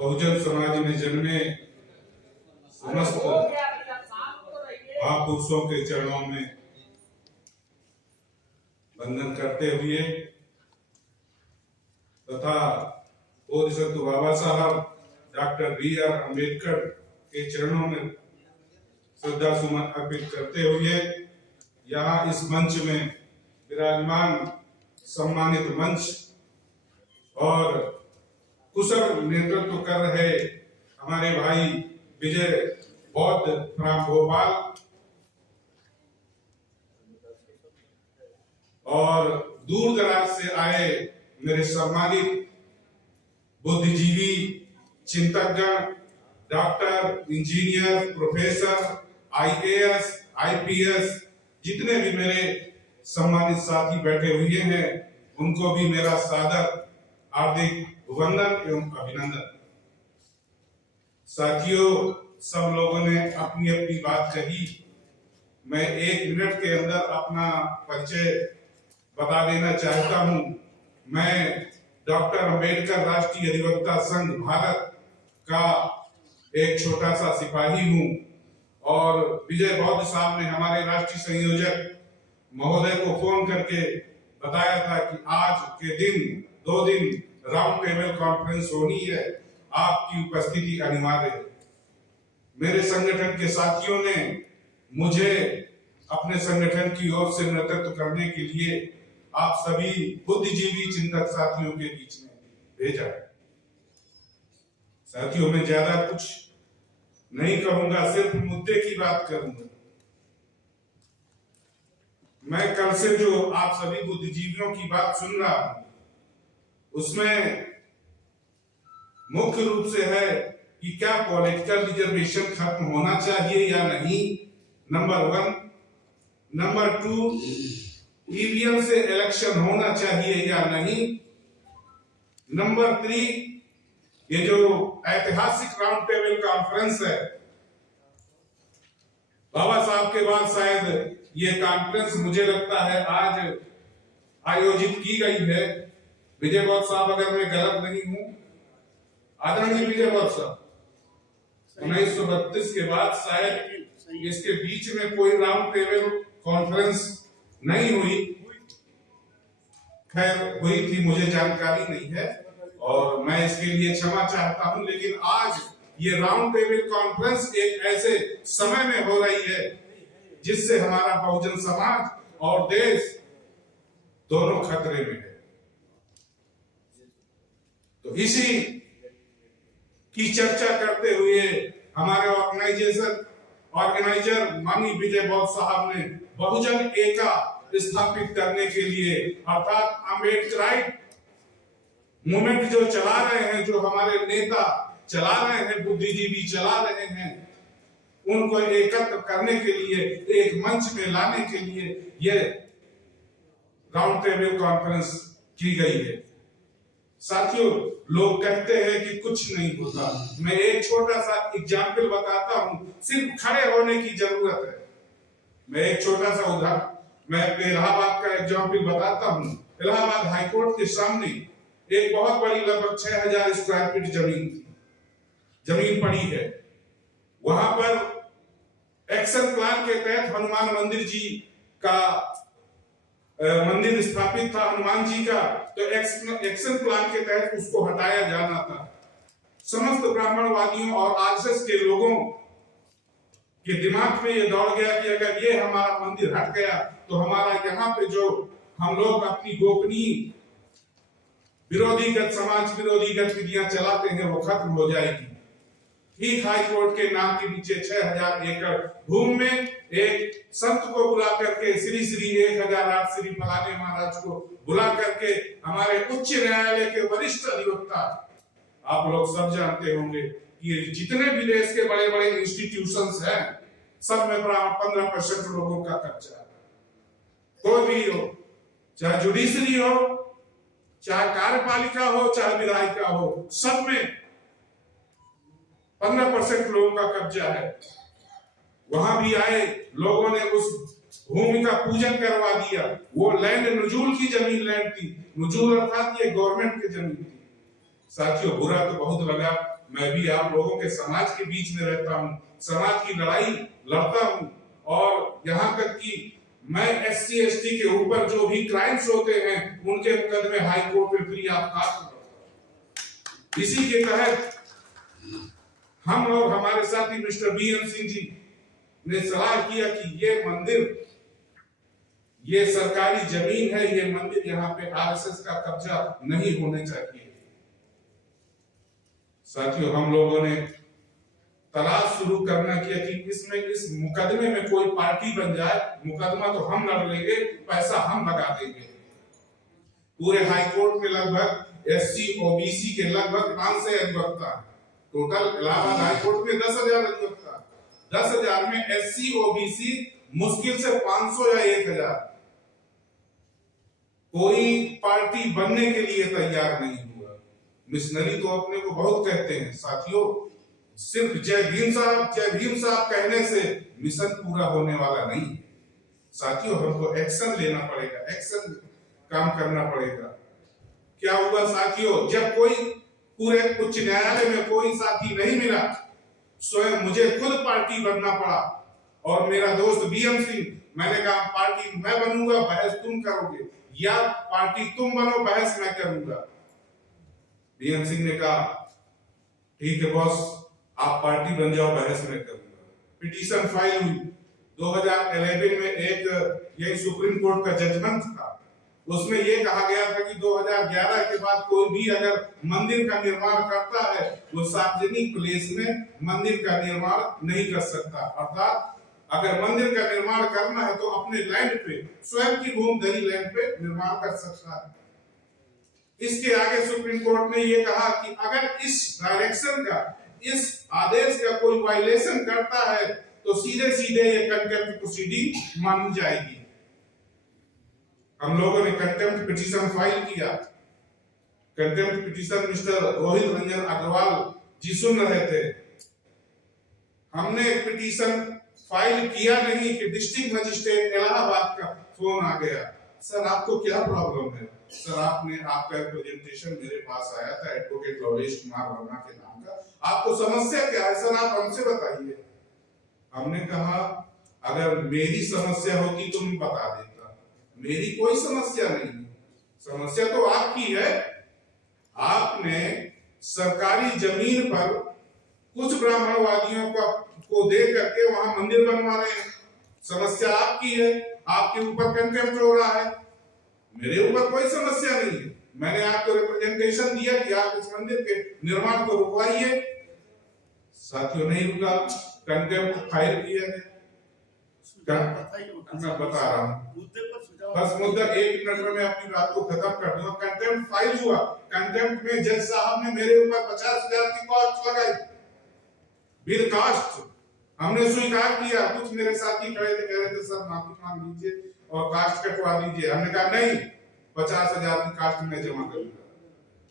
बहुजन समाज में जन्मे समस्त महापुरुषों के चरणों में वंदन करते हुए तथा बोधिसत्व बाबा साहब डॉक्टर B.R. अम्बेडकर के चरणों में श्रद्धा सुमन अर्पित करते हुए यहाँ इस मंच में विराजमान सम्मानित मंच और कुशल नेतृत्व कर रहे हमारे भाई विजय बौद्ध फ्राम भोपाल और दूर दराज से आए मेरे सम्मानित बुद्धिजीवी चिंतकगण, doctor, engineer, professor, IAS, IPS, जितने भी मेरे सम्मानित साथी बैठे हुए हैं उनको भी मेरा सादर हार्दिक वंदन एवं अभिनंदन। साथियों, सब लोगों ने अपनी अपनी बात कही। मैं 1 मिनट के अंदर अपना परिचय बता देना चाहता हूं। मैं डॉक्टर अम्बेडकर राष्ट्रीय अधिवक्ता संघ भारत का एक छोटा सा सिपाही हूं और विजय बौद्ध साहब ने हमारे राष्ट्रीय संयोजक महोदय को फोन करके बताया था कि आज के दिन 2 दिन राउंड टेबल कॉन्फ्रेंस होनी है, आपकी उपस्थिति अनिवार्य है। मेरे संगठन के साथियों ने मुझे अपने संगठन की ओर से नेतृत्व करने के लिए आप सभी बुद्धिजीवी चिंतक साथियों के बीच में भेजा है। साथियों, मैं ज्यादा कुछ नहीं कहूंगा, सिर्फ मुद्दे की बात करूंगा। मैं कल से जो आप सभी बुद्धिजीवियों की बात सुन रहा हूं उसमें मुख्य रूप से है कि क्या पॉलिटिकल रिजर्वेशन खत्म होना चाहिए या नहीं, नंबर 1। नंबर 2, EVM से इलेक्शन होना चाहिए या नहीं। नंबर 3, ये जो ऐतिहासिक राउंड टेबल कॉन्फ्रेंस है, बाबा साहब के बाद शायद ये कॉन्फ्रेंस मुझे लगता है आज आयोजित की गई है। विजय बौद्ध साहब, अगर मैं गलत नहीं हूं, आदरणीय विजय बौद्ध साहब, 1932 के बाद शायद इसके बीच में कोई राउंड टेबल कॉन्फ्रेंस नहीं हुई। खैर, हुई थी, मुझे जानकारी नहीं है और मैं इसके लिए क्षमा चाहता हूं। लेकिन आज ये राउंड टेबल कॉन्फ्रेंस एक ऐसे समय में हो रही है जिससे हमारा बहुजन समाज और देश दोनों खतरे में है। तो इसी की चर्चा करते हुए हमारे ऑर्गेनाइजर माननीय विजय बौद्ध साहब ने बहुजन एका स्थापित करने के लिए अर्थात अम्बेडकराइट मूवमेंट जो चला रहे हैं, जो हमारे नेता चला रहे हैं, बुद्धिजीवी चला रहे हैं, उनको एकत्र करने के लिए, एक मंच में लाने के लिए यह राउंड टेबल कॉन्फ्रेंस की गई है। साथियों, लोग कहते हैं कि कुछ नहीं होता। मैं एक छोटा सा एग्जाम्पल बताता हूं, सिर्फ खड़े होने की जरूरत है। मैं एक छोटा सा उदाहरण, मैं इलाहाबाद का एग्जाम्पल बताता हूं। इलाहाबाद हाईकोर्ट के सामने एक बहुत बड़ी लगभग 6000 स्क्वायर फीट जमीन पड़ी है। वहां पर एक्शन प्लान के तहत हनुमान मंदिर जी का मंदिर स्थापित था, हनुमान जी का। तो एक्शन प्लान के तहत उसको हटाया जाना था। समस्त ब्राह्मणवादियों और आरएसएस के लोगों के दिमाग में ये दौड़ गया कि अगर ये हमारा मंदिर हट गया तो हमारा यहाँ पे जो हम लोग अपनी गोपनीय विरोधीगत समाज विरोधी गतिविधियां चलाते हैं वो खत्म हो जाएगी। ठीक हाई कोर्ट के नाम के नीचे 6000 एकड़ भूमि में एक संत को बुला करके, श्री 1008 श्री फलाने महाराज को बुला करके, हमारे उच्च न्यायालय के वरिष्ठ अधिवक्ता, आप लोग सब जानते होंगे कि जितने भी देश के बड़े बड़े इंस्टीट्यूशंस हैं सब में 15% लोगों का कब्जा है। कोई भी हो, चाहे जुडिशरी हो, चाहे कार्यपालिका हो, चाहे विधायिका हो, सब में 15% लोगों का कब्जा है। वहां भी आए लोगों ने उस भूमि का पूजन करवा दिया। वो लैंड नुजूल की जमीन लैंड थी। नुजूल अर्थात ये गवर्नमेंट की जमीन थी। साथियों बुरा तो बहुत लगा, मैं भी आप लोगों के समाज के बीच में रहता हूँ, समाज की लड़ाई लड़ता हूँ, और यहाँ तक कि मैं SC ST के ऊपर जो भी क्राइम्स होते हैं उनके मुकदमे हाई कोर्ट में फ्री ऑफ कॉस्ट। इसी के तहत हम और हमारे साथी मिस्टर BM सिंह जी ने सलाह किया कि ये मंदिर, ये सरकारी जमीन है, ये मंदिर यहाँ पे RSS का कब्जा नहीं होने चाहिए। साथियों हम लोगों ने तलाश शुरू करना किया कि इसमें इस मुकदमे में कोई पार्टी बन जाए, मुकदमा तो हम लड़ लेंगे, पैसा हम लगा देंगे। पूरे हाई कोर्ट में लगभग SC OBC के लगभग 500 अधिवक्ता, टोटल इलाहाबाद हाई कोर्ट में 10,000 अधिवक्ता, 10,000 में SC OBC मुश्किल से 500 या 1,000। कोई पार्टी बनने के लिए तैयार नहीं हुआ। मिशनरी तो अपने को बहुत कहते हैं साथियों, सिर्फ जय भीम साहब कहने से मिशन पूरा होने वाला नहीं। साथियों हमको एक्शन लेना पड़ेगा, एक्शन काम करना पड़ेगा। क्या हुआ साथियों, जब कोई पूरे उच्च न्यायालय में कोई साथी नहीं मिला, स्वयं मुझे खुद पार्टी बनना पड़ा। और मेरा दोस्त BM सिंह, मैंने कहा पार्टी मैं बनूंगा, बहस तुम करोगे, या पार्टी तुम बनो, बहस मैं करूंगा। BM सिंह ने कहा ठीक है बॉस, आप पार्टी बन जाओ, बहस में करूंगा। पिटीशन फाइल हुई। 2011 में एक यही सुप्रीम कोर्ट का जजमेंट था, उसमें यह कहा गया था कि 2011 के बाद कोई भी अगर मंदिर का निर्माण करता है वो सार्वजनिक प्लेस में मंदिर का निर्माण नहीं कर सकता। अर्थात अगर मंदिर का निर्माण करना है तो अपने लैंड पे, स्वयं की भूमिधरी लैंड पे निर्माण कर सकता है। इसके आगे सुप्रीम कोर्ट ने यह कहा कि अगर इस डायरेक्शन का, इस आदेश का कोई वायलेशन करता है तो सीधे सीधे ये कंटेम्प्ट प्रोसीडिंग मानी जाएगी। हम लोगों ने कंटेम्प्ट पिटीशन फाइल किया। Contempt petition mister Rohit Ranjan Agarwal ji सुन रहे थे। हमने पिटीशन फाइल किया नहीं कि डिस्ट्रिक्ट मजिस्ट्रेट इलाहाबाद का फोन आ गया, सर आपको क्या प्रॉब्लम है? सर आपका प्रेजेंटेशन मेरे पास आया था एडवोकेट लवलेश कुमार वर्मा के नाम का, आपको समस्या क्या है सर, आप हमसे बताइए। हमने कहा अगर मेरी समस्या होती तो मैं बता देता, मेरी कोई समस्या नहीं, समस्या तो आपकी है। आपने सरकारी जमीन पर कुछ ब्राह्मणवादियों को दे करके वहां मंदिर बनवा रहे हैं, समस्या आपकी है, आपके ऊपर कंटेम्प्ट हो रहा है, मेरे ऊपर कोई समस्या नहीं है। मैंने आपको रिप्रेजेंटेशन दिया कि आप इस मंदिर के निर्माण को रुकवाइए, साथियों नहीं रुका, कंटेम्प्ट फाइल किया है। मैं बता रहा हूँ, बस मुद्दा 1 मिनट में मैं अपनी बात को खत्म कर दूंगा। कंटेम्प्ट फाइल हुआ, कंटेम्प्ट में जज साहब ने मेरे ऊपर 50,000 की कॉस्ट लगाई विद कास्ट। हमने स्वीकार किया, कुछ मेरे साथी खड़े थे, कह रहे थे सर माफी मांग लीजिए और कास्ट कटवा दीजिए। हमने कहा नहीं, 50,000 की कास्ट में जमा करूंगा।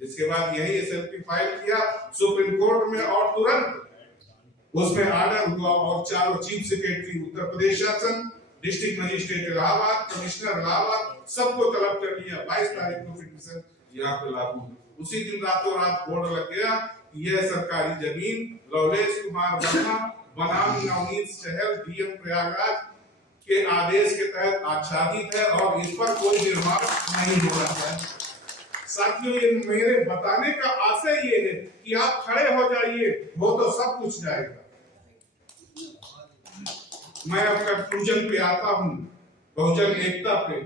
इसके बाद यही SLP फाइल किया सुप्रीम कोर्ट में और तुरंत उसमें ऑर्डर हुआ और चारों चीफ सेक्रेटरी उत्तर प्रदेश शासन, district magistrate Allahabad, commissioner Allahabad सबको तलब कर लिया। 22 तारीख को पिटीशन यहाँ पे लागू। उसी दिन रातों रात बोर्ड लग गया, यह सरकारी जमीन लवलेश कुमार वर्मा बनाम नवनीत शहर DM प्रयागराज के आदेश के तहत आच्छादित है और इस पर कोई निर्माण नहीं हो रहा है। साथियों ये मेरे बताने का आशय ये है कि आप खड़े हो जाइए, हो तो सब कुछ जाएगा। मैं अब कंक्लूजन पे आता हूँ, बहुजन एकता पे।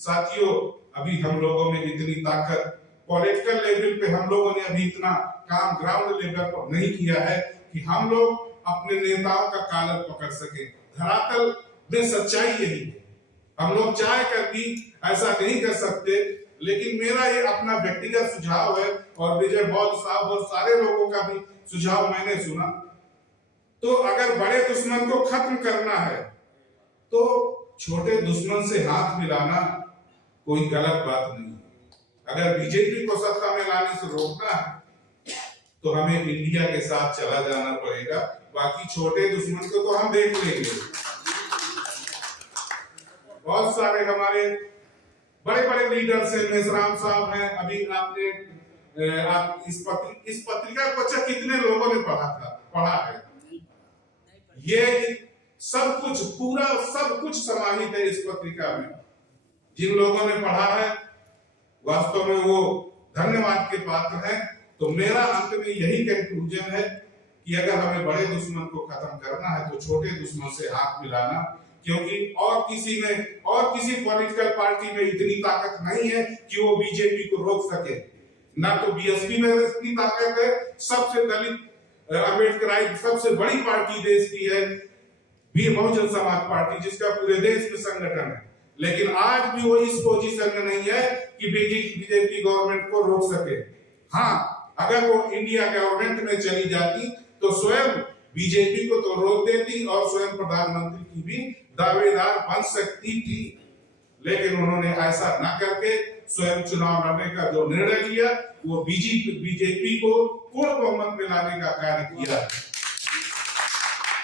साथियों अभी हम लोगों में इतनी ताकत, पॉलिटिकल लेवल पे हम लोगों ने अभी इतना काम ग्राउंड लेवल पर नहीं किया है कि हम लोग अपने नेताओं का कॉलर पकड़ सके। धरातल में सच्चाई यही है, हम लोग चाह कर भी ऐसा नहीं कर सकते, लेकिन मेरा ये अपना व्यक्तिगत सुझाव है और विजय बौद्ध साहब और सारे लोगों का भी सुझाव मैंने सुना। तो अगर बड़े दुश्मन को खत्म करना है तो छोटे दुश्मन से हाथ मिलाना कोई गलत बात नहीं। अगर बीजेपी को सत्ता में लाने से रोकना है तो हमें इंडिया के साथ चला जाना पड़ेगा, बाकी छोटे दुश्मन को तो हम देख लेंगे। बहुत सारे हमारे बड़े बड़े लीडर्स हैं, मेसराम साहब हैं, अभी आपने आप इस पत्रिका को अच्छा कितने लोगों ने पढ़ा है? ये सब कुछ, पूरा सब कुछ समाहित है इस पत्रिका में। जिन लोगों ने पढ़ा है वास्तव में वो धन्यवाद के पात्र हैं। तो मेरा अंत में यही कंक्लूजन है कि अगर हमें बड़े दुश्मन को खत्म करना है तो छोटे दुश्मन से हाथ मिलाना, क्योंकि और किसी पॉलिटिकल पार्टी में इतनी ताकत नहीं है कि वो बीजेपी को रोक सके। ना तो बीएसपी में इतनी ताकत है, सबसे दलित अम्बेडकराइट सबसे बड़ी पार्टी देश की है बहुजन समाज पार्टी, जिसका पूरे देश में संगठन है, लेकिन आज भी वो इस पोजीशन में नहीं है कि बीजेपी गवर्नमेंट को रोक सके। हाँ, अगर वो इंडिया गवर्नमेंट में चली जाती तो स्वयं बीजेपी को तो रोक देती और स्वयं प्रधानमंत्री की भी दावेदार बन सकती थी, लेकिन उन्होंने ऐसा न करके स्वयं चुनाव लड़ने का जो निर्णय लिया वो बीजेपी को पूर्ण बहुमत में लाने का कार्य किया।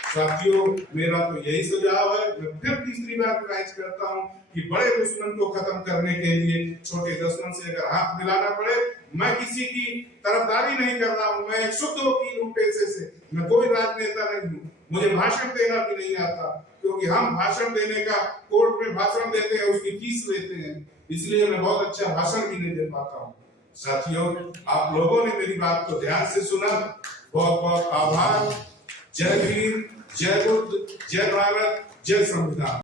साथियों, मेरा तो यही सुझाव है। मैं फिर तीसरी बार रिवाइज करता हूं कि बड़े दुश्मन को खत्म करने के लिए छोटे दुश्मन से अगर हाथ मिलाना पड़े, मैं किसी की तरफदारी नहीं कर रहा हूं, मैं एक शुद्ध वकील हूं पेशे से, मैं कोई राजनेता नहीं हूं, मुझे भाषण देना भी नहीं आता, क्योंकि हम भाषण देने का, कोर्ट में भाषण देते हैं उसकी फीस लेते हैं, इसलिए मैं बहुत अच्छा भाषण भी नहीं दे पाता हूँ। साथियों, आप लोगों ने मेरी बात को ध्यान से सुना, बहुत बहुत आभार। जय भीम, जय बुद्ध, जय भारत, जय संविधान।